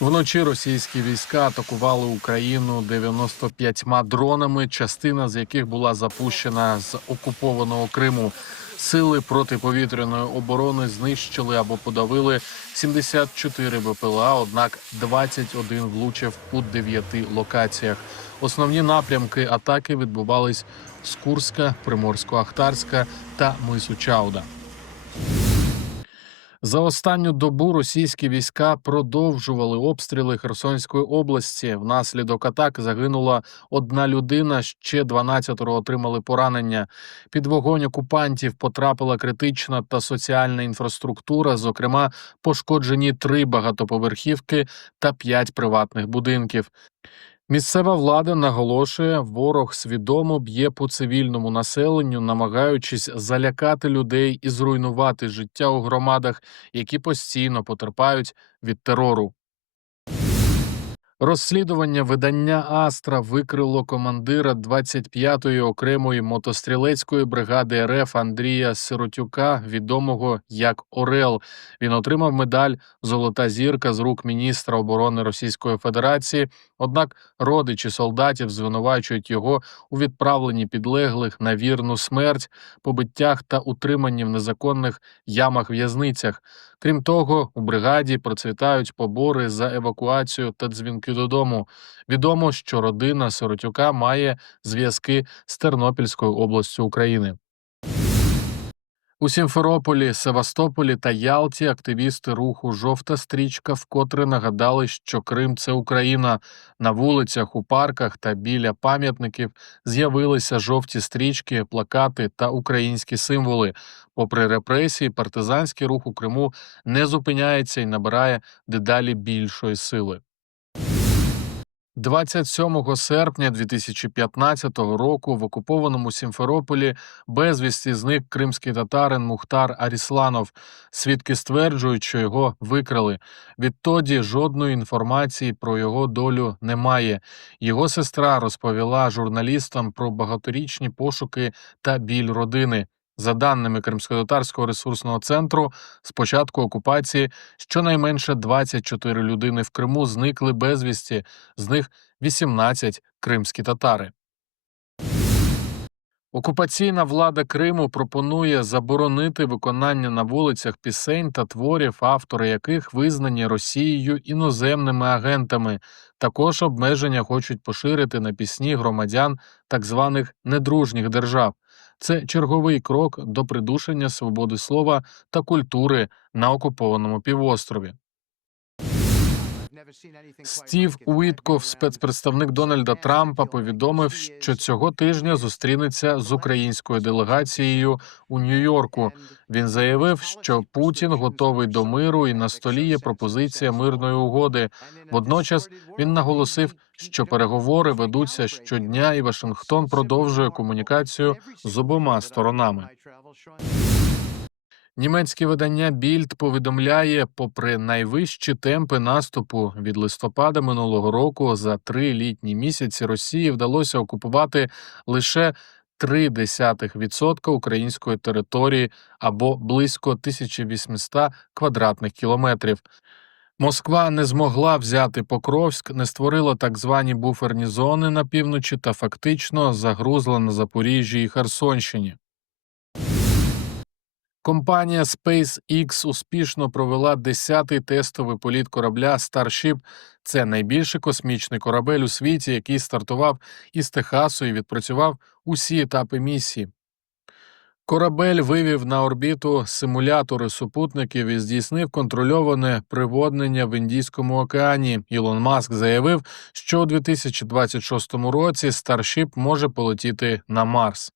Вночі російські війська атакували Україну 95 дронами, частина з яких була запущена з окупованого Криму. Сили протиповітряної оборони знищили або подавили 74 БПЛА, однак 21 влучив у 9 локаціях. Основні напрямки атаки відбувались з Курська, Приморсько-Ахтарська та Мису Чауда. За останню добу російські війська продовжували обстріли Херсонської області. Внаслідок атак загинула одна людина, ще 12 отримали поранення. Під вогонь окупантів потрапила критична та соціальна інфраструктура. Зокрема, пошкоджені три багатоповерхівки та п'ять приватних будинків. Місцева влада наголошує, ворог свідомо б'є по цивільному населенню, намагаючись залякати людей і зруйнувати життя у громадах, які постійно потерпають від терору. Розслідування видання Астра викрило командира 25-ї окремої мотострілецької бригади РФ Андрія Сиротюка, відомого як Орел. Він отримав медаль Золота зірка з рук міністра оборони Російської Федерації. Однак родичі солдатів звинувачують його у відправленні підлеглих на вірну смерть, побиттях та утриманні в незаконних ямах в'язницях. Крім того, у бригаді процвітають побори за евакуацію та дзвінки додому. Відомо, що родина Сиротюка має зв'язки з Тернопільською областю України. У Сімферополі, Севастополі та Ялті активісти руху Жовта стрічка вкотре нагадали, що Крим це Україна. На вулицях, у парках та біля пам'ятників з'явилися жовті стрічки, плакати та українські символи. Попри репресії, партизанський рух у Криму не зупиняється і набирає дедалі більшої сили. 27 серпня 2015 року в окупованому Сімферополі безвісті зник кримський татарин Мухтар Арісланов. Свідки стверджують, що його викрали. Відтоді жодної інформації про його долю немає. Його сестра розповіла журналістам про багаторічні пошуки та біль родини. За даними Кримськотатарського ресурсного центру, з початку окупації щонайменше 24 людини в Криму зникли безвісті, з них 18 кримські татари. Окупаційна влада Криму пропонує заборонити виконання на вулицях пісень та творів, автори яких визнані Росією іноземними агентами. Також обмеження хочуть поширити на пісні громадян так званих недружніх держав. Це черговий крок до придушення свободи слова та культури на окупованому півострові. Стів Уітков, спецпредставник Дональда Трампа, повідомив, що цього тижня зустрінеться з українською делегацією у Нью-Йорку. Він заявив, що Путін готовий до миру і на столі є пропозиція мирної угоди. Водночас він наголосив, що переговори ведуться щодня, і Вашингтон продовжує комунікацію з обома сторонами. Німецьке видання Більд повідомляє, попри найвищі темпи наступу від листопада минулого року, за три літні місяці Росії вдалося окупувати лише 0,3% української території або близько 1800 квадратних кілометрів. Москва не змогла взяти Покровськ, не створила так звані буферні зони на півночі та фактично загрузла на Запоріжжі і Херсонщині. Компанія SpaceX успішно провела 10-й тестовий політ корабля Starship. Це найбільший космічний корабель у світі, який стартував із Техасу і відпрацював усі етапи місії. Корабель вивів на орбіту симулятори супутників і здійснив контрольоване приводнення в Індійському океані. Ілон Маск заявив, що у 2026 році Starship може полетіти на Марс.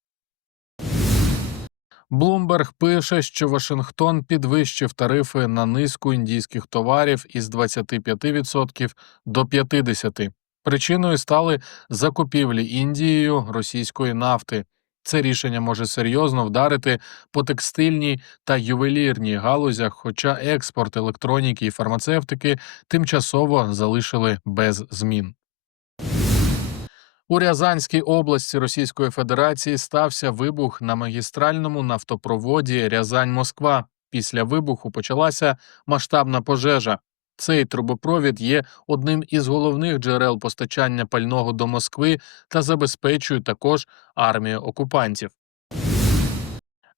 Блумберг пише, що Вашингтон підвищив тарифи на низку індійських товарів із 25% до 50%. Причиною стали закупівлі Індією російської нафти. Це рішення може серйозно вдарити по текстильній та ювелірній галузях, хоча експорт електроніки і фармацевтики тимчасово залишили без змін. У Рязанській області Російської Федерації стався вибух на магістральному нафтопроводі Рязань-Москва. Після вибуху почалася масштабна пожежа. Цей трубопровід є одним із головних джерел постачання пального до Москви та забезпечує також армію окупантів.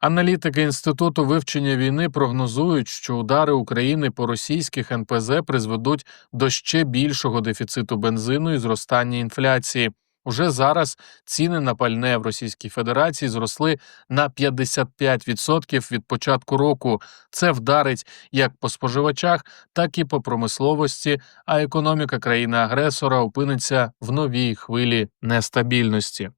Аналітики інституту вивчення війни прогнозують, що удари України по російських НПЗ призведуть до ще більшого дефіциту бензину і зростання інфляції. Уже зараз ціни на пальне в Російській Федерації зросли на 55% від початку року. Це вдарить як по споживачах, так і по промисловості. А економіка країни-агресора опиниться в новій хвилі нестабільності.